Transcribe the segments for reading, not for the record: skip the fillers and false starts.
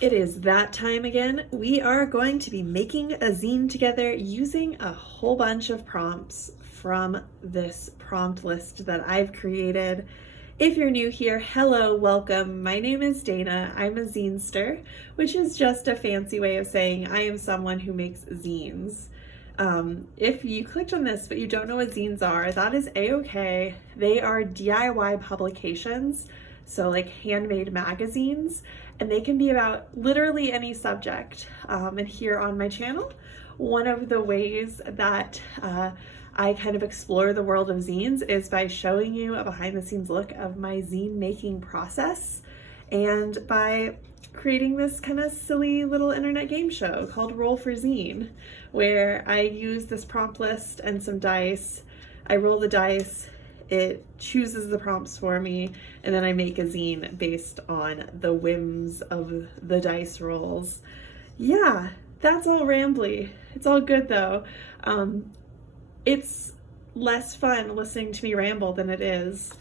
It is that time again. We are going to be making a zine together using a whole bunch of prompts from this prompt list that I've created. If you're new here, hello, welcome. My name is Dana. I'm a zinester, which is just a fancy way of saying I am someone who makes zines. If you clicked on this but you don't know what zines are, that is a-okay. They are DIY publications, so like handmade magazines, and they can be about literally any subject. And here on my channel, one of the ways that I kind of explore the world of zines is by showing you a behind the scenes look of my zine making process, and by creating this kind of silly little internet game show called Roll for Zine, where I use this prompt list and some dice. I roll the dice, it chooses the prompts for me, and then I make a zine based on the whims of the dice rolls. Yeah, that's all rambly. It's all good though. It's less fun listening to me ramble than it is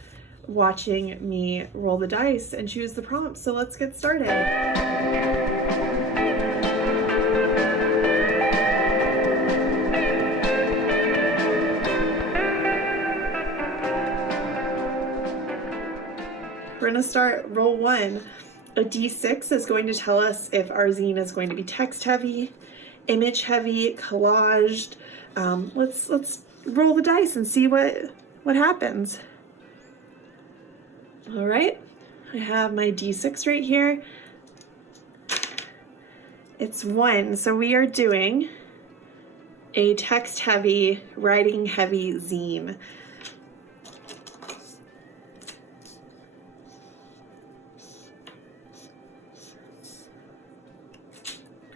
watching me roll the dice and choose the prompts. So let's get started. We're gonna start roll one. A D6 is going to tell us if our zine is going to be text heavy, image heavy, collaged. Let's roll the dice and see what happens. All right, I have my D6 right here. It's 1, so we are doing a text heavy, writing heavy zine.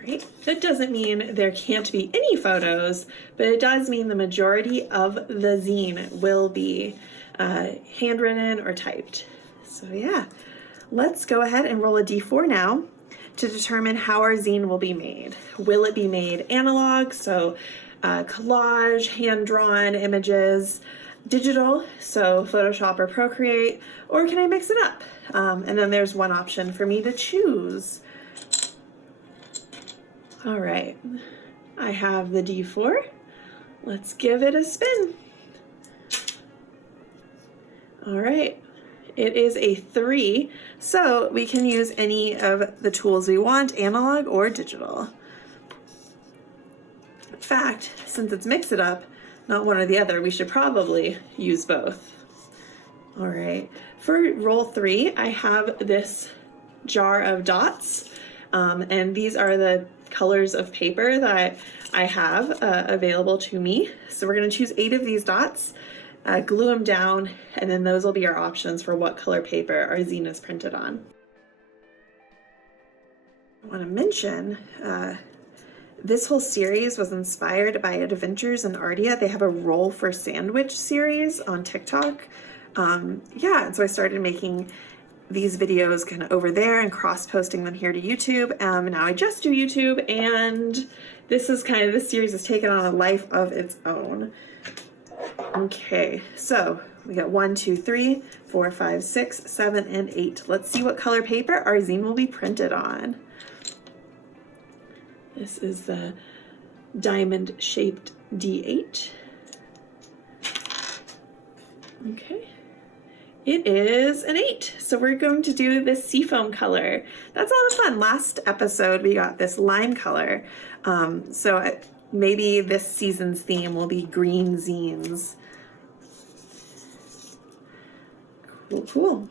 Right? That doesn't mean there can't be any photos, but it does mean the majority of the zine will be handwritten or typed. So yeah, let's go ahead and roll a D4 now to determine how our zine will be made. Will it be made analog, so collage, hand-drawn images, digital, so Photoshop or Procreate, or can I mix it up? And then there's one option for me to choose. All right, I have the D4. Let's give it a spin. All right, it is a 3, so we can use any of the tools we want, analog or digital. In fact, since it's mix it up, not one or the other, we should probably use both. All right, for roll 3, I have this jar of dots, and these are the colors of paper that I have available to me. So we're going to choose 8 of these dots, glue them down, and then those will be our options for what color paper our zine is printed on. I want to mention this whole series was inspired by Adventures in Ardia. They have a Roll for Sandwich series on TikTok. Yeah, and so I started making these videos kind of over there and cross-posting them here to YouTube. Now I just do YouTube, and this series has taken on a life of its own. Okay, so we got 1, 2, 3, 4, 5, 6, 7, and 8. Let's see what color paper our zine will be printed on. This is the diamond-shaped D8. Okay. It is an 8, so we're going to do this seafoam color. That's a lot of fun. Last episode we got this lime color, so maybe this season's theme will be green zines. Cool, cool.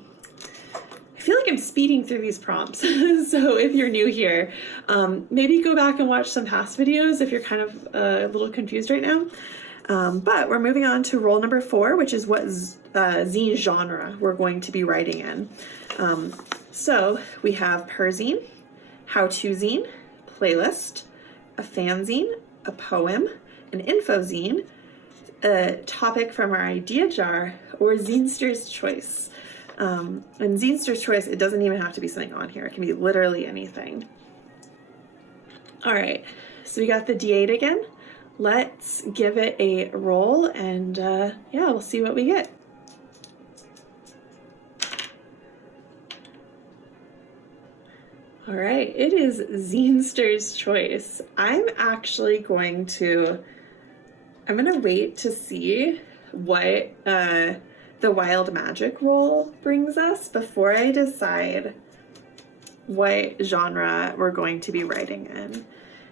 I feel like I'm speeding through these prompts, so if you're new here, maybe go back and watch some past videos if you're kind of a little confused right now. But we're moving on to roll number 4, which is what zine genre we're going to be writing in. So we have per zine, how-to zine, playlist, a fanzine, a poem, an info zine, a topic from our idea jar, or zinester's choice. And zinester's choice, it doesn't even have to be something on here. It can be literally anything. All right, so we got the D8 again. Let's give it a roll, and yeah, we'll see what we get. All right, it is Zinester's choice. I'm gonna wait to see what the Wild Magic roll brings us before I decide what genre we're going to be writing in,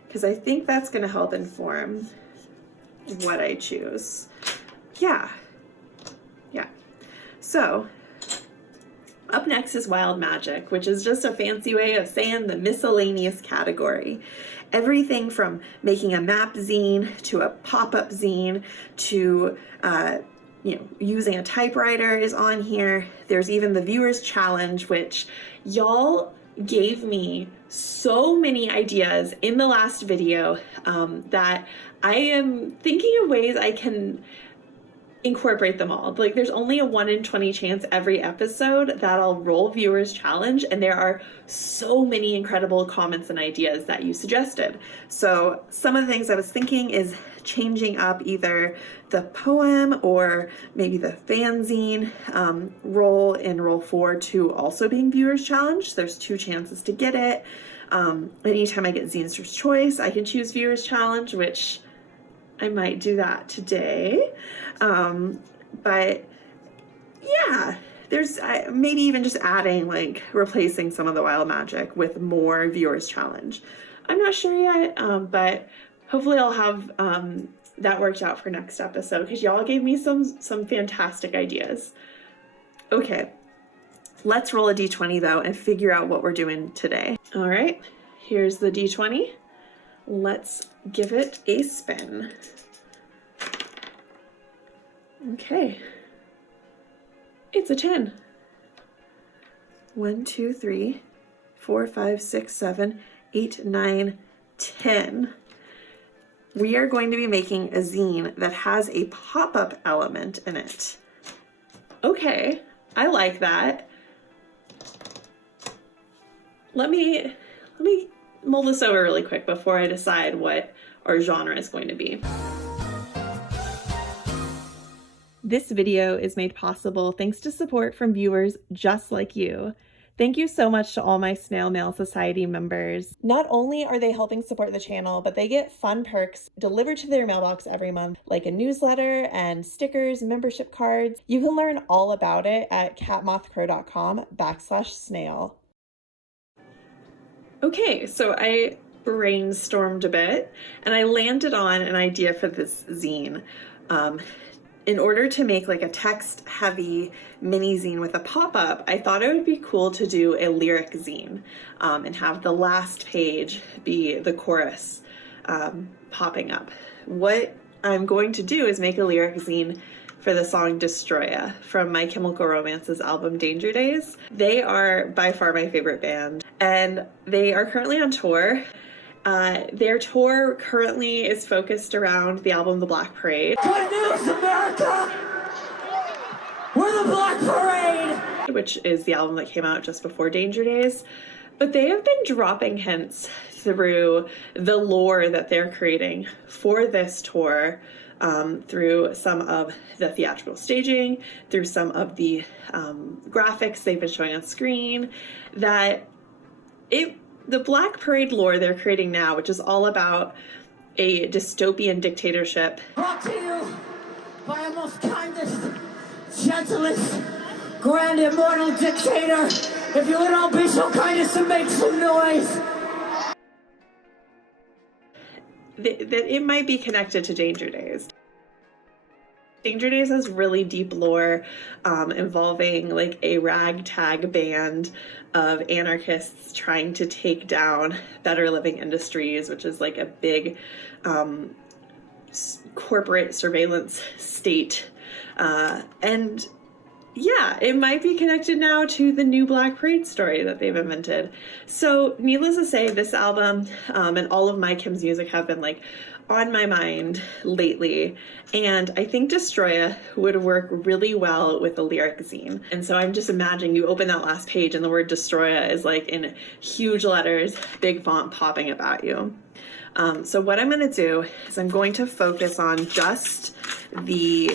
because I think that's gonna help inform what I choose. Yeah. So up next is Wild Magic, which is just a fancy way of saying the miscellaneous category. Everything from making a map zine to a pop-up zine to using a typewriter is on here. There's even the viewers challenge, which y'all gave me so many ideas in the last video that I am thinking of ways I can incorporate them all. Like, there's only a 1 in 20 chance every episode that I'll roll viewers challenge, and there are so many incredible comments and ideas that you suggested. So some of the things I was thinking is changing up either the poem or maybe the fanzine roll in roll 4 to also being viewers challenge. There's 2 chances to get it. Anytime I get Zinester's choice, I can choose viewers challenge, which I might do that today. But yeah, there's maybe even just adding, like, replacing some of the Wild Magic with more viewers challenge. I'm not sure yet, but hopefully I'll have that worked out for next episode, because y'all gave me some fantastic ideas. Okay, let's roll a d20 though and figure out what we're doing today. All right, here's the d20. Let's give it a spin. Okay, it's a 10. 1, 2, 3, 4, 5, 6, 7, 8, 9, 10. We are going to be making a zine that has a pop-up element in it. Okay, I like that. Let me mull this over really quick before I decide what our genre is going to be. This video is made possible thanks to support from viewers just like you. Thank you so much to all my Snail Mail Society members. Not only are they helping support the channel, but they get fun perks delivered to their mailbox every month, like a newsletter and stickers, membership cards. You can learn all about it at catmothcrow.com/snail. Okay, so I brainstormed a bit and I landed on an idea for this zine. In order to make like a text-heavy mini zine with a pop-up, I thought it would be cool to do a lyric zine and have the last page be the chorus popping up. What I'm going to do is make a lyric zine for the song DESTROYA from My Chemical Romance's album Danger Days. They are by far my favorite band, and they are currently on tour. Their tour currently is focused around the album The Black Parade. Good news, America! We're the Black Parade! Which is the album that came out just before Danger Days. But they have been dropping hints through the lore that they're creating for this tour, through some of the theatrical staging, through some of the graphics they've been showing on screen, that the Black Parade lore they're creating now, which is all about a dystopian dictatorship. Brought to you by our most kindest, gentlest, grand, immortal dictator. If you would all be so kind as to make some noise. That it might be connected to Danger Days. Danger Days has really deep lore involving like a ragtag band of anarchists trying to take down Better Living Industries, which is like a big corporate surveillance state. And yeah, it might be connected now to the new Black Parade story that they've invented. So needless to say, this album and all of my Kim's music have been like on my mind lately, and I think DESTROYA would work really well with a lyric zine. And so I'm just imagining you open that last page and the word DESTROYA is like in huge letters, big font popping up at you. So what I'm going to do is I'm going to focus on just the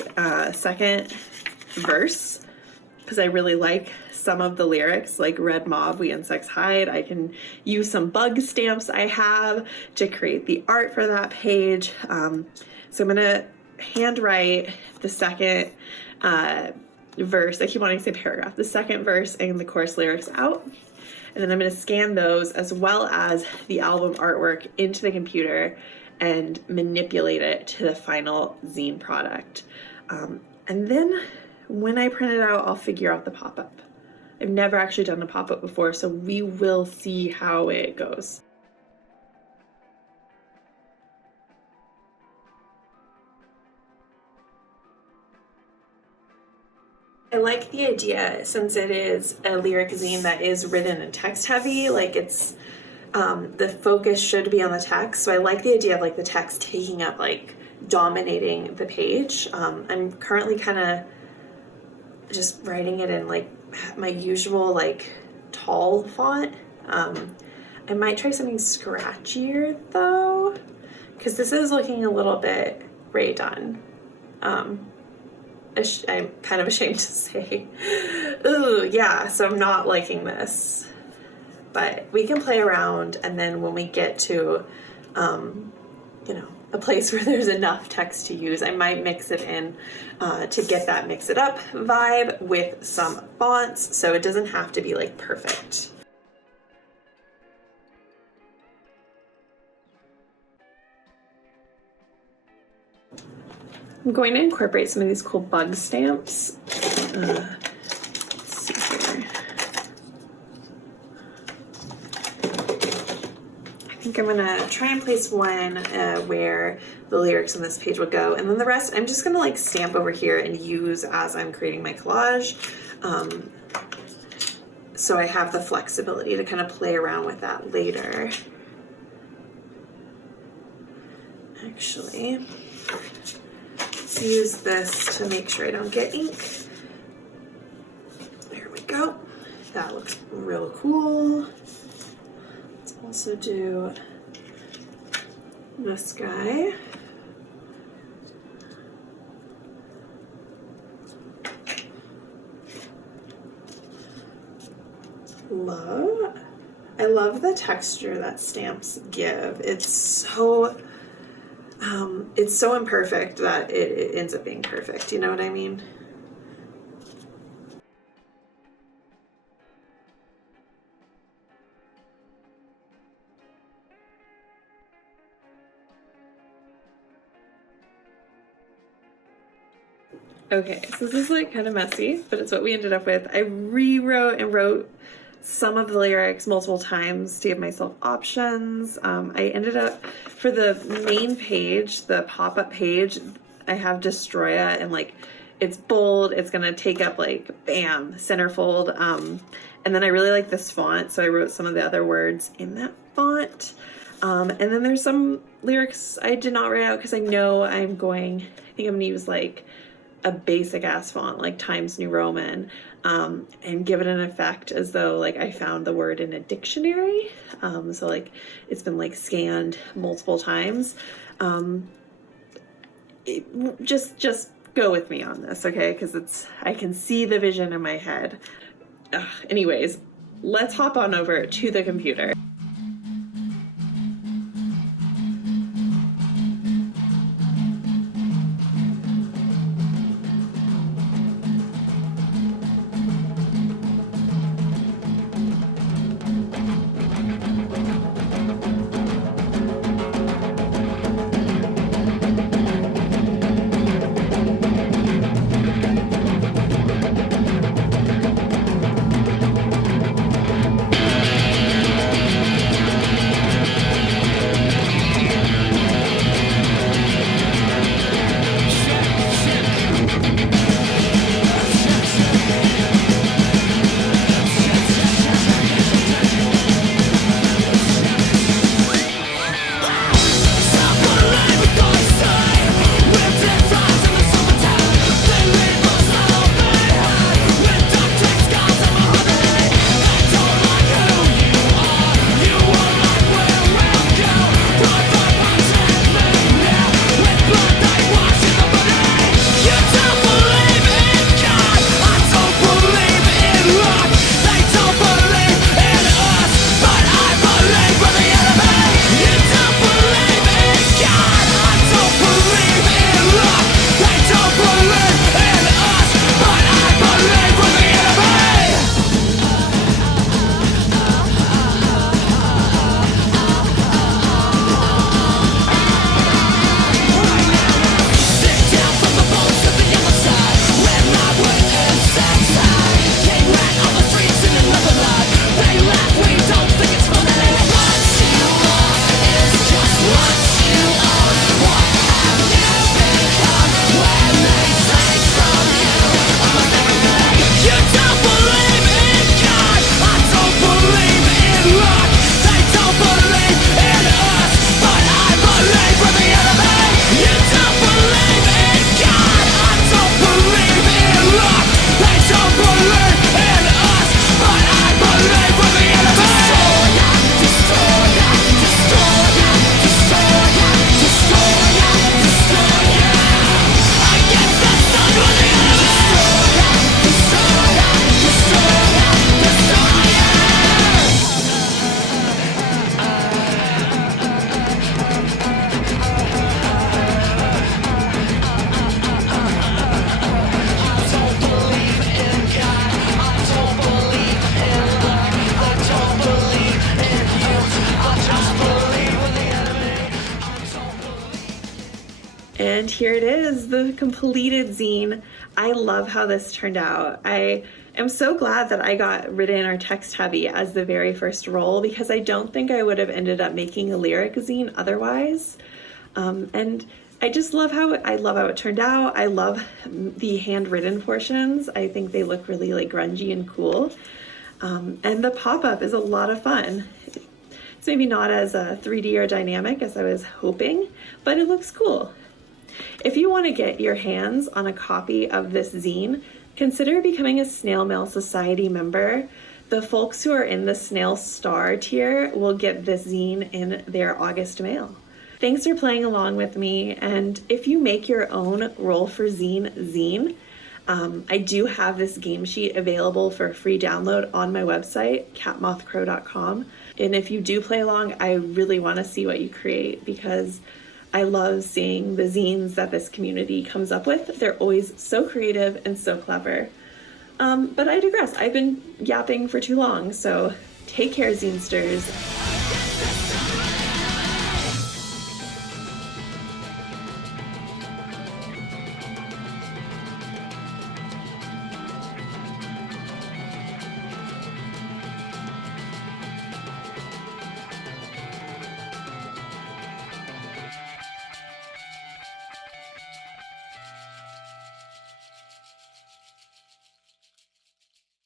second verse, because I really like some of the lyrics, like red mob, we insects hide. I can use some bug stamps I have to create the art for that page. So I'm gonna handwrite the second verse, I keep wanting to say paragraph, the second verse and the chorus lyrics out. And then I'm going to scan those as well as the album artwork into the computer and manipulate it to the final zine product. And then when I print it out, I'll figure out the pop-up. I've never actually done a pop-up before, so we will see how it goes. I like the idea, since it is a lyric zine that is written and text heavy, like it's, the focus should be on the text. So I like the idea of like the text taking up, like dominating the page. I'm currently kind of just writing it in like my usual like tall font. I might try something scratchier though, because this is looking a little bit Ray done. I'm kind of ashamed to say. Ooh, yeah, so I'm not liking this. But we can play around, and then when we get to, you know, a place where there's enough text to use, I might mix it in to get that mix it up vibe with some fonts, so it doesn't have to be like perfect. I'm going to incorporate some of these cool bug stamps. Let's see here. I think I'm gonna try and place one where the lyrics on this page will go, and then the rest I'm just gonna like stamp over here and use as I'm creating my collage. So I have the flexibility to kind of play around with that later. Actually, let's use this to make sure I don't get ink. There we go. That looks real cool. Let's also do this guy. I love the texture that stamps give. It's so imperfect that it ends up being perfect. You know what I mean? Okay, so this is like kind of messy, but it's what we ended up with. I rewrote and wrote some of the lyrics multiple times to give myself options. I ended up, for the main page, the pop-up page, I have DESTROYA, and like it's bold, it's gonna take up like bam, centerfold. And then I really like this font, so I wrote some of the other words in that font. And then there's some lyrics I did not write out because I know I think I'm gonna use like a basic ass font like Times New Roman, and give it an effect as though like I found the word in a dictionary. So like it's been like scanned multiple times. Just go with me on this, okay? Because I can see the vision in my head. Anyways, let's hop on over to the computer. And here it is, the completed zine. I love how this turned out. I am so glad that I got written or text heavy as the very first roll, because I don't think I would have ended up making a lyric zine otherwise. And I just love how it turned out. I love the handwritten portions. I think they look really like grungy and cool. And the pop-up is a lot of fun. It's maybe not as 3D or dynamic as I was hoping, but it looks cool. If you want to get your hands on a copy of this zine, consider becoming a Snail Mail Society member. The folks who are in the Snail Star tier will get this zine in their August mail. Thanks for playing along with me, and if you make your own Roll for Zine zine, I do have this game sheet available for free download on my website, catmothcrow.com. And if you do play along, I really want to see what you create, because I love seeing the zines that this community comes up with. They're always so creative and so clever. But I digress. I've been yapping for too long, so take care, zinesters.